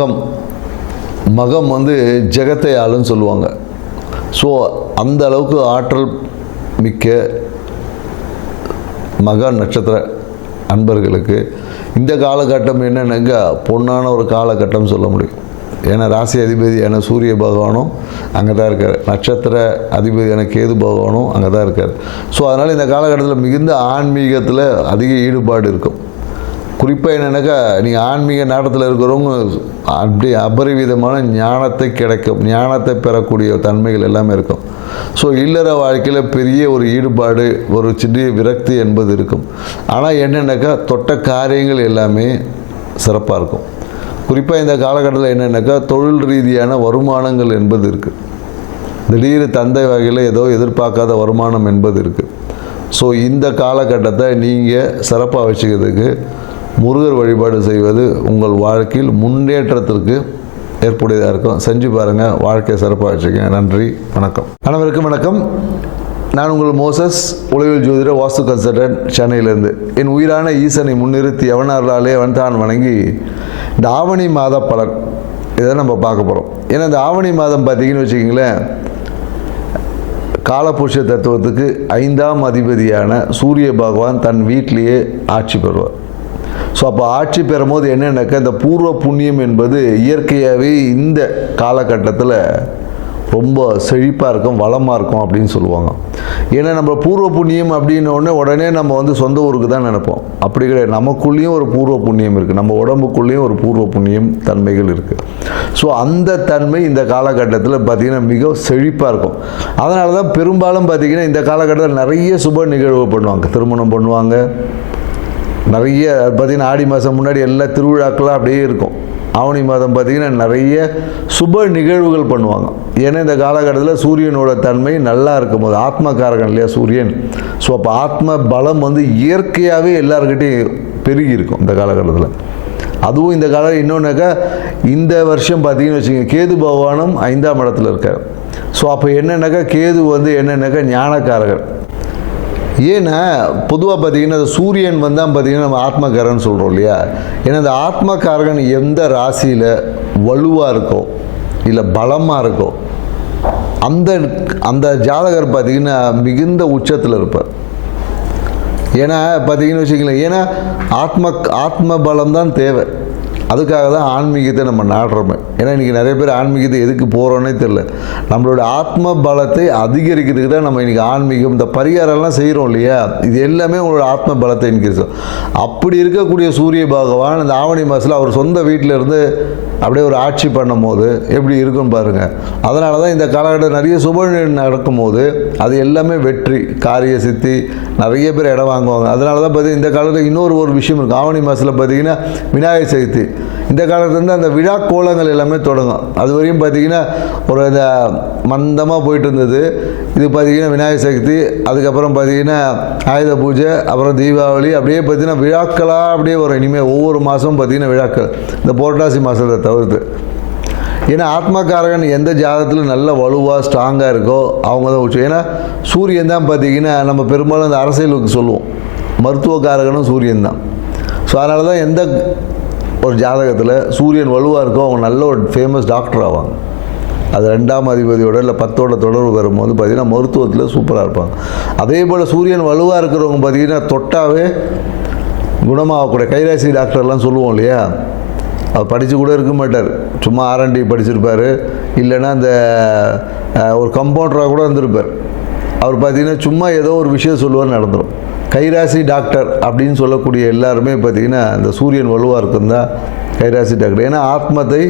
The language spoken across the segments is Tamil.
மகம் மகம் வந்து ஜெகத்தை ஆளுன்னு சொல்லுவாங்க. ஸோ அந்த அளவுக்கு ஆற்றல் மிக்க மக நட்சத்திர அன்பர்களுக்கு இந்த காலகட்டம் என்னென்னாக்கா பொன்னான ஒரு காலகட்டம் சொல்ல முடியும். ஏன்னா ராசி அதிபதியான சூரிய பகவானும் அங்கே தான் இருக்கார், நட்சத்திர அதிபதியான கேது பகவானும் அங்கே தான் இருக்கார். ஸோ அதனால் இந்த காலகட்டத்தில் மிகுந்த ஆன்மீகத்தில் அதிக ஈடுபாடு இருக்கும். குறிப்பாக என்னென்னாக்கா நீங்கள் ஆன்மீக நாட்டத்தில் இருக்கிறவங்க அப்படி அபரிவிதமான ஞானத்தை கிடைக்கும், ஞானத்தை பெறக்கூடிய தன்மைகள் எல்லாமே இருக்கும். ஸோ இல்லற வாழ்க்கையில் பெரிய ஒரு ஈடுபாடு, ஒரு சிறிய விரக்தி என்பது இருக்கும். ஆனால் என்னென்னாக்கா தொட்ட காரியங்கள் எல்லாமே சிறப்பாக இருக்கும். குறிப்பாக இந்த காலகட்டத்தில் என்னென்னாக்கா தொழில் ரீதியான வருமானங்கள் என்பது இருக்குது. திடீர் தந்தை வகையில் ஏதோ எதிர்பார்க்காத வருமானம் என்பது இருக்குது. ஸோ இந்த காலகட்டத்தை நீங்கள் சிறப்பாக வச்சுக்கிறதுக்கு முருகர் வழிபாடு செய்வது உங்கள் வாழ்க்கையில் முன்னேற்றத்திற்கு ஏற்புடையதாக இருக்கும். செஞ்சு பாருங்கள், வாழ்க்கையை சிறப்பாக வச்சுக்கங்க. நன்றி, வணக்கம். அனைவருக்கும் வணக்கம். நான் உங்கள் மோசஸ், உளவியல் ஜோதிட வாஸ்து கன்சல்டன்ட், சென்னையிலேருந்து. என் உயிரான ஈசனை முன்னிறுத்தி எவனார்களாலே அவன் தான் வணங்கி இந்த ஆவணி மாத பலன் இதை நம்ம பார்க்க போகிறோம். ஏன்னா இந்த ஆவணி மாதம் பார்த்தீங்கன்னு வச்சுக்கிங்களேன், காலபுருஷ தத்துவத்துக்கு 5ஆம் அதிபதியான சூரிய பகவான் தன் வீட்டிலேயே ஆட்சி பெறுவார். ஸோ அப்போ ஆட்சி பெறும்போது என்னென்னாக்கா இந்த பூர்வ புண்ணியம் என்பது இயற்கையாகவே இந்த காலகட்டத்தில் ரொம்ப செழிப்பாக இருக்கும், வளமாக இருக்கும் அப்படின்னு சொல்லுவாங்க. ஏன்னா நம்ம பூர்வ புண்ணியம் அப்படின்ன உடனே நம்ம வந்து சொந்த ஊருக்கு தான் நினைப்போம். அப்படி கிடையாது. நமக்குள்ளேயும் ஒரு பூர்வ புண்ணியம் இருக்குது, நம்ம உடம்புக்குள்ளேயும் ஒரு பூர்வ புண்ணியம் தன்மைகள் இருக்குது. ஸோ அந்த தன்மை இந்த காலகட்டத்தில் பார்த்திங்கன்னா மிக செழிப்பாக இருக்கும். அதனால தான் பெரும்பாலும் பார்த்திங்கன்னா இந்த காலகட்டத்தில் நிறைய சுப நிகழ்வு பண்ணுவாங்க, திருமணம் பண்ணுவாங்க. நிறைய பார்த்திங்கன்னா ஆடி மாதம் முன்னாடி எல்லா திருவிழாக்களாக அப்படியே இருக்கும். ஆவணி மாதம் பார்த்திங்கன்னா நிறைய சுப நிகழ்வுகள் பண்ணுவாங்க. ஏன்னா இந்த காலகட்டத்தில் சூரியனோட தன்மை நல்லா இருக்கும்போது, ஆத்மகாரகன் இல்லையா சூரியன். ஸோ அப்போ ஆத்ம பலம் வந்து இயற்கையாகவே எல்லாருக்கிட்டையும் பெருகி இருக்கும் இந்த காலகட்டத்தில். அதுவும் இந்த காலம் இன்னொன்றாக்கா இந்த வருஷம் பார்த்திங்கன்னு வச்சுக்கோங்க, கேது பகவானும் 5ஆம் இடத்துல இருக்கார். ஸோ அப்போ என்னென்னாக்கா கேது வந்து என்னென்னாக்கா ஞானக்காரகன். ஏன்னா பொதுவாக பார்த்திங்கன்னா சூரியன் வந்தால் பார்த்திங்கன்னா நம்ம ஆத்மகாரகன் சொல்கிறோம் இல்லையா. ஏன்னா இந்த ஆத்மகாரகன் எந்த ராசியில் வலுவாக இருக்கோ இல்லை பலமாக இருக்கோ அந்த அந்த ஜாதகர் பார்த்திங்கன்னா மிகுந்த உச்சத்தில் இருப்பார். ஏன்னா பார்த்திங்கன்னு வச்சுக்கலாம், ஏன்னா ஆத்ம பலம் தான் தேவை. அதுக்காக தான் ஆன்மீகத்தை நம்ம நாடுறோமே. ஏன்னா இன்றைக்கி நிறைய பேர் ஆன்மீகத்தை எதுக்கு போகிறோன்னே தெரியல. நம்மளோட ஆத்ம பலத்தை அதிகரிக்கிறதுக்கு தான் நம்ம இன்றைக்கி ஆன்மீகம் இந்த பரிகாரம்லாம் செய்கிறோம் இல்லையா. இது எல்லாமே உங்களோட ஆத்ம பலத்தை இன்க்ரீஸ். அப்படி இருக்கக்கூடிய சூரிய பகவான் இந்த ஆவணி மாதத்தில் அவர் சொந்த வீட்டில் இருந்து அப்படியே ஒரு ஆட்சி பண்ணும் போது எப்படி இருக்குன்னு பாருங்கள். அதனால தான் இந்த காலகட்டம் நிறைய சுப நடக்கும்போது அது எல்லாமே வெற்றி, காரிய சித்தி, நிறைய பேர் இடம் வாங்குவாங்க. அதனால தான் பார்த்தீங்கன்னா இந்த காலத்தில் இன்னொரு விஷயம் இருக்குது. ஆவணி மாதத்தில் பார்த்திங்கன்னா விநாயகர் சதுர்த்தி. இந்த காலத்துலேருந்து அந்த விழா கோலங்கள் எல்லாமே தொடங்கும். அது வரையும் பார்த்திங்கன்னா ஒரு இந்த மந்தமாக போயிட்டு இருந்தது. இது பார்த்திங்கன்னா விநாயகர் சதுர்த்தி, அதுக்கப்புறம் பார்த்திங்கன்னா ஆயுத பூஜை, அப்புறம் தீபாவளி, அப்படியே பார்த்திங்கன்னா விழாக்களாக அப்படியே வரும். இனிமேல் ஒவ்வொரு மாதமும் பார்த்திங்கன்னா விழாக்கள், இந்த புரட்டாசி மாதத்தை தவிர்த்து. ஏன்னா ஆத்மகாரகன் எந்த ஜாதகத்தில் நல்ல வலுவாக ஸ்ட்ராங்காக இருக்கோ அவங்க தான் உச்சம். ஏன்னா சூரியன் தான் பார்த்திங்கன்னா நம்ம பெரும்பாலும் அந்த அரசியலுக்கு சொல்லுவோம், மருத்துவக்காரகனும் சூரியன் தான். ஸோ அதனால தான் எந்த ஒரு ஜாதகத்தில் சூரியன் வலுவாக இருக்கோ அவங்க நல்ல ஒரு ஃபேமஸ் டாக்டர் ஆவாங்க. அது 2ஆம் அதிபதியோட இல்லை 10ஓட தொடர்பு வரும்போது பார்த்திங்கன்னா மருத்துவத்தில் சூப்பராக இருப்பாங்க. அதே போல் சூரியன் வலுவாக இருக்கிறவங்க பார்த்திங்கன்னா தொட்டாவே குணமாகக்கூடிய கைராசி டாக்டர்லாம் சொல்லுவோம் இல்லையா. அவர் படித்து கூட இருக்க மாட்டார், சும்மா R&D படிச்சிருப்பார், இல்லைன்னா அந்த ஒரு கம்பவுண்டராக கூட இருந்திருப்பார். அவர் பார்த்திங்கன்னா சும்மா ஏதோ ஒரு விஷயம் சொல்லுவார், நடந்துடும். கைராசி டாக்டர் அப்படின்னு சொல்லக்கூடிய எல்லாருமே பார்த்திங்கன்னா இந்த சூரியன் வலுவாக இருக்குந்தான் கைராசி டாக்டர். ஏன்னா ஆத்மத்தை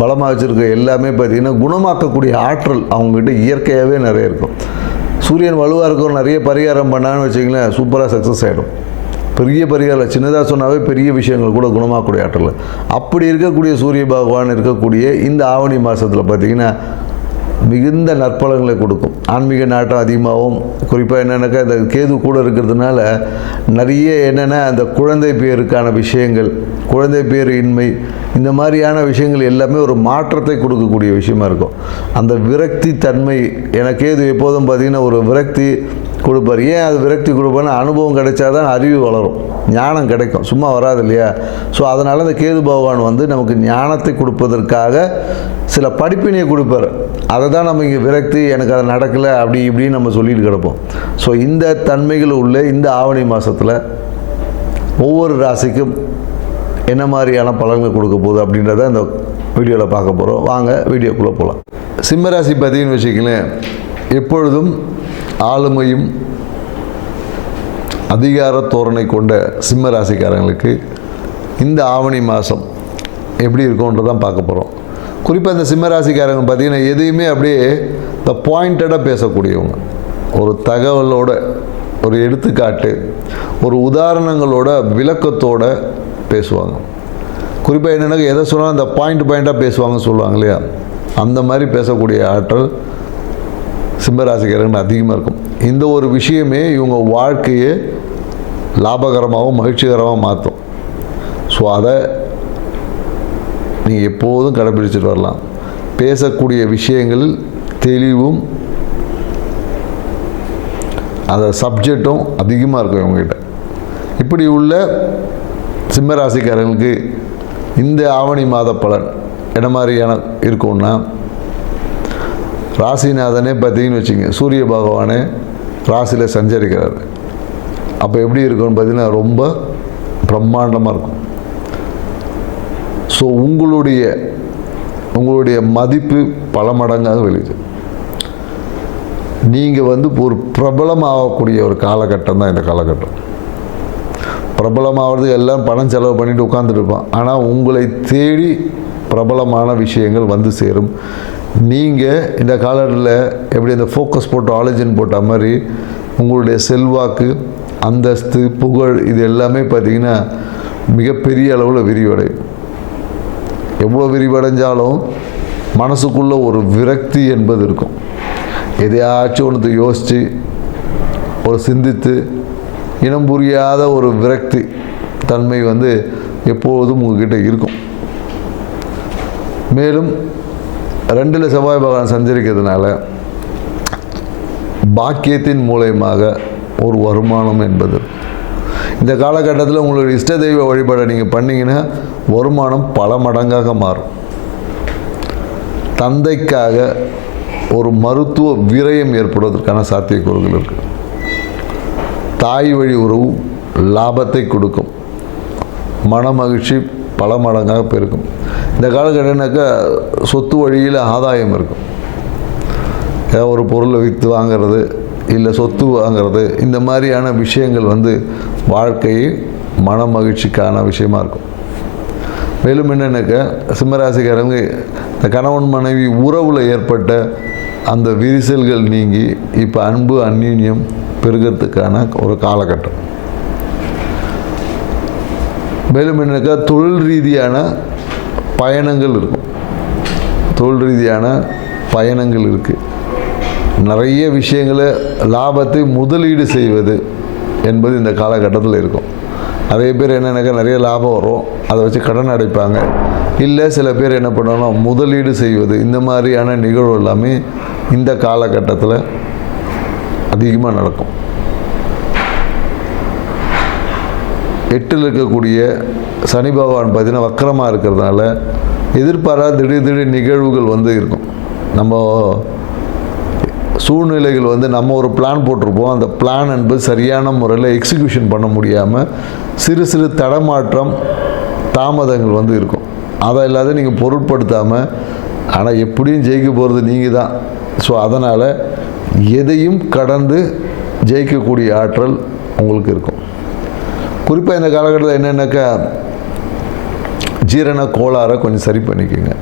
பலமாக வச்சுருக்க எல்லாமே பார்த்திங்கன்னா குணமாக்கக்கூடிய ஆற்றல் அவங்ககிட்ட இயற்கையாகவே நிறைய இருக்கும். சூரியன் வலுவாக இருக்கிற நிறைய பரிகாரம் பண்ணான்னு வச்சிங்களேன், சூப்பராக சக்ஸஸ் ஆகிடும். பெரிய பரிகாரம் சின்னதாக சொன்னாவே பெரிய விஷயங்கள் கூட குணமாக்கக்கூடிய ஆற்றல். அப்படி இருக்கக்கூடிய சூரிய பகவான் இருக்கக்கூடிய இந்த ஆவணி மாதத்தில் பார்த்திங்கன்னா மிகுந்த நற்பலங்களை கொடுக்கும். ஆன்மீக நாட்டம் அதிகமாகவும், குறிப்பாக என்னென்னாக்கா இந்த கேது கூட இருக்கிறதுனால நிறைய என்னென்னா அந்த குழந்தை பேருக்கான விஷயங்கள், குழந்தை பேர் இன்மை, இந்த மாதிரியான விஷயங்கள் எல்லாமே ஒரு மாற்றத்தை கொடுக்கக்கூடிய விஷயமா இருக்கும். அந்த விரக்தி தன்மை, எனக்கு கேது எப்போதும் பார்த்திங்கன்னா ஒரு விரக்தி, கொடுப்பார். ஏன் அது விரக்தி கொடுப்பார்னு அனுபவம் கிடைச்சாதான் அறிவு வளரும், ஞானம் கிடைக்கும், சும்மா வராது இல்லையா? ஸோ அதனால் இந்த கேது பகவான் வந்து நமக்கு ஞானத்தை கொடுப்பதற்காக சில படிப்பினையை கொடுப்பார். அதை தான் நம்ம இங்கே விரக்தி, எனக்கு அது நடக்கலை அப்படி இப்படின்னு நம்ம சொல்லிட்டு கிடப்போம். ஸோ இந்த தன்மைகள் உள்ள இந்த ஆவணி மாதத்தில் ஒவ்வொரு ராசிக்கும் என்ன மாதிரியான பலன்கள் கொடுக்க போகுது அப்படின்றத இந்த வீடியோவில் பார்க்க போகிறோம். வாங்க வீடியோக்குள்ளே போகலாம். சிம்மராசி பார்த்தீங்கன்னு வச்சுக்கங்களேன், எப்பொழுதும் ஆளுமையும் அதிகார தோரணை கொண்ட சிம்ம ராசிக்காரங்களுக்கு இந்த ஆவணி மாதம் எப்படி இருக்கும்ன்றதான் பார்க்க போகிறோம். குறிப்பாக இந்த சிம்ம ராசிக்காரங்க பார்த்திங்கன்னா எதையுமே அப்படியே இந்த பாயிண்டடாக பேசக்கூடியவங்க, ஒரு தகவலோட, ஒரு எடுத்துக்காட்டு, ஒரு உதாரணங்களோட விளக்கத்தோடு பேசுவாங்க. குறிப்பாக என்னென்னா எதை சொன்னாலும் அந்த பாயிண்ட்டாக பேசுவாங்கன்னு சொல்லுவாங்க இல்லையா, அந்த மாதிரி பேசக்கூடிய ஆற்றல் சிம்மராசிக்காரர்கள் அதிகமாக இருக்கும். இந்த ஒரு விஷயமே இவங்க வாழ்க்கையை லாபகரமாகவும் மகிழ்ச்சிகரமாக மாற்றும். ஸோ அதை நீங்கள் எப்போதும் கடைபிடிச்சிட்டு வரலாம். பேசக்கூடிய விஷயங்களில் தெளிவும் அந்த சப்ஜெக்டும் அதிகமாக இருக்கும் இவங்ககிட்ட. இப்படி உள்ள சிம்மராசிக்காரர்களுக்கு இந்த ஆவணி மாத பலன் என்ன மாதிரியான இருக்கும்னா, ராசிநாதனே பார்த்தீங்கன்னு வச்சுங்க, சூரிய பகவானே ராசியில் சஞ்சரிக்கிறார். அப்போ எப்படி இருக்கும்னு பார்த்தீங்கன்னா ரொம்ப பிரம்மாண்டமாக இருக்கும். ஸோ உங்களுடைய மதிப்பு பல மடங்காக வெளியுது. நீங்கள் வந்து ஒரு பிரபலமாகக்கூடிய ஒரு காலகட்டம் தான் இந்த காலகட்டம். பிரபலமாகிறது எல்லாம் பணம் செலவு பண்ணிட்டு உட்காந்துட்டு இருப்பான். ஆனால் உங்களை தேடி பிரபலமான விஷயங்கள் வந்து சேரும். நீங்கள் இந்த காலத்தில் எப்படி இந்த ஃபோக்கஸ் போட்டு ஆலோஜன் போட்ட மாதிரி உங்களுடைய செல்வாக்கு, அந்தஸ்து, புகழ் இது எல்லாமே பார்த்திங்கன்னா மிகப்பெரிய அளவில் விரிவடையும். எவ்வளோ விரிவடைஞ்சாலும் மனசுக்குள்ளே ஒரு விரக்தி என்பது இருக்கும். எதையாச்சும் ஒன்று யோசித்து ஒரு சிந்தித்து இனம் புரியாத ஒரு விரக்தி தன்மை வந்து எப்போதும் உங்ககிட்ட இருக்கும். மேலும் 2ல் செவ்வாய் பகவான் சஞ்சரிக்கிறதுனால பாக்கியத்தின் மூலயமாக ஒரு வருமானம் என்பது இந்த காலகட்டத்தில் உங்களுடைய இஷ்ட தெய்வ வழிபாடை நீங்கள் பண்ணிங்கன்னா வருமானம் பல மடங்காக மாறும். தந்தைக்காக ஒரு மருத்துவ விரயம் ஏற்படுவதற்கான சாத்தியக்கூறுகள் இருக்குது. தாய் வழி உறவு லாபத்தை கொடுக்கும், மன மகிழ்ச்சி பல மடங்காக பெருக்கும். இந்த காலகட்டம்னாக்கா சொத்து வழியில் ஆதாயம் இருக்கும். ஏதாவது ஒரு பொருளை விற்று வாங்கிறது, இல்லை சொத்து வாங்கிறது, இந்த மாதிரியான விஷயங்கள் வந்து வாழ்க்கையை மன மகிழ்ச்சிக்கான விஷயமா இருக்கும். மேலும் என்னென்னாக்கா சிம்மராசிக்காரங்க இந்த கணவன் மனைவி உறவில் ஏற்பட்ட அந்த விரிசல்கள் நீங்கி இப்போ அன்பு அந்யோன்யம் பெருகிறதுக்கான ஒரு காலகட்டம். மேலும் என்னக்கா தொழில் ரீதியான பயணங்கள் இருக்கும். தொழில் ரீதியான பயணங்கள் இருக்குது. நிறைய விஷயங்களை லாபத்தை முதலீடு செய்வது என்பது இந்த காலகட்டத்தில் இருக்கும். நிறைய பேர் என்னென்னாக்கா நிறைய லாபம் வரும், அதை வச்சு கடன் அடைப்பாங்க. இல்லை சில பேர் என்ன பண்ணணும், முதலீடு செய்வது, இந்த மாதிரியான நிகழ்வு எல்லாமே இந்த காலகட்டத்தில் அதிகமாக நடக்கும். 8ல் இருக்கக்கூடிய சனி பகவான் பார்த்திங்கன்னா வக்கரமாக இருக்கிறதுனால எதிர்பாராத திடீர் நிகழ்வுகள் வந்து இருக்கும். நம்ம சூழ்நிலைகள் வந்து நம்ம ஒரு பிளான் போட்டிருப்போம், அந்த பிளான் என்பது சரியான முறையில் எக்ஸிக்யூஷன் பண்ண முடியாமல் சிறு தடமாற்றம், தாமதங்கள் வந்து இருக்கும். அதை இல்லாத நீங்கள் பொருட்படுத்தாமல், ஆனால் எப்படியும் ஜெயிக்க போகிறது நீங்கள் தான். ஸோ அதனால் எதையும் கடந்து ஜெயிக்கக்கூடிய ஆற்றல் உங்களுக்கு இருக்கும். குறிப்பாக இந்த காலகட்டத்தில் என்னென்னாக்கா ஜீரண கோளாறை கொஞ்சம் சரி பண்ணிக்கோங்க.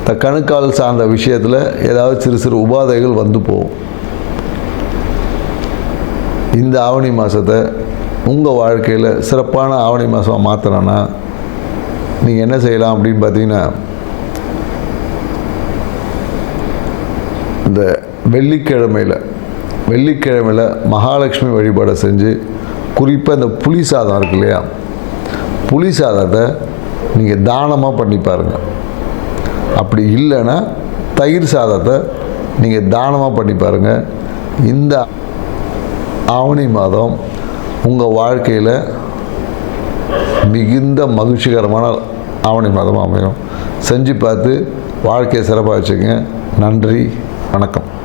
இந்த கணுக்கால் சார்ந்த விஷயத்தில் ஏதாவது சிறு உபாதைகள் வந்து போகும். இந்த ஆவணி மாதத்தை உங்கள் வாழ்க்கையில் சிறப்பான ஆவணி மாதமாக மாற்றணும்னா நீங்கள் என்ன செய்யலாம் அப்படின்னு பார்த்தீங்கன்னா, இந்த வெள்ளிக்கிழமையில் மகாலட்சுமி வழிபாடை செஞ்சு, குறிப்பாக இந்த புளி சாதம் இருக்கு இல்லையா, புளி சாதத்தை நீங்கள் தானமாக பண்ணி பாருங்கள். அப்படி இல்லைன்னா தயிர் சாதத்தை நீங்கள் தானமாக பண்ணி பாருங்கள். இந்த ஆவணி மாதம் உங்கள் வாழ்க்கையில் மிகுந்த மகிழ்ச்சிகரமான ஆவணி மாதம் அமையும். செஞ்சு பார்த்து வாழ்க்கையை சிறப்பாக வச்சுக்கங்க. நன்றி, வணக்கம்.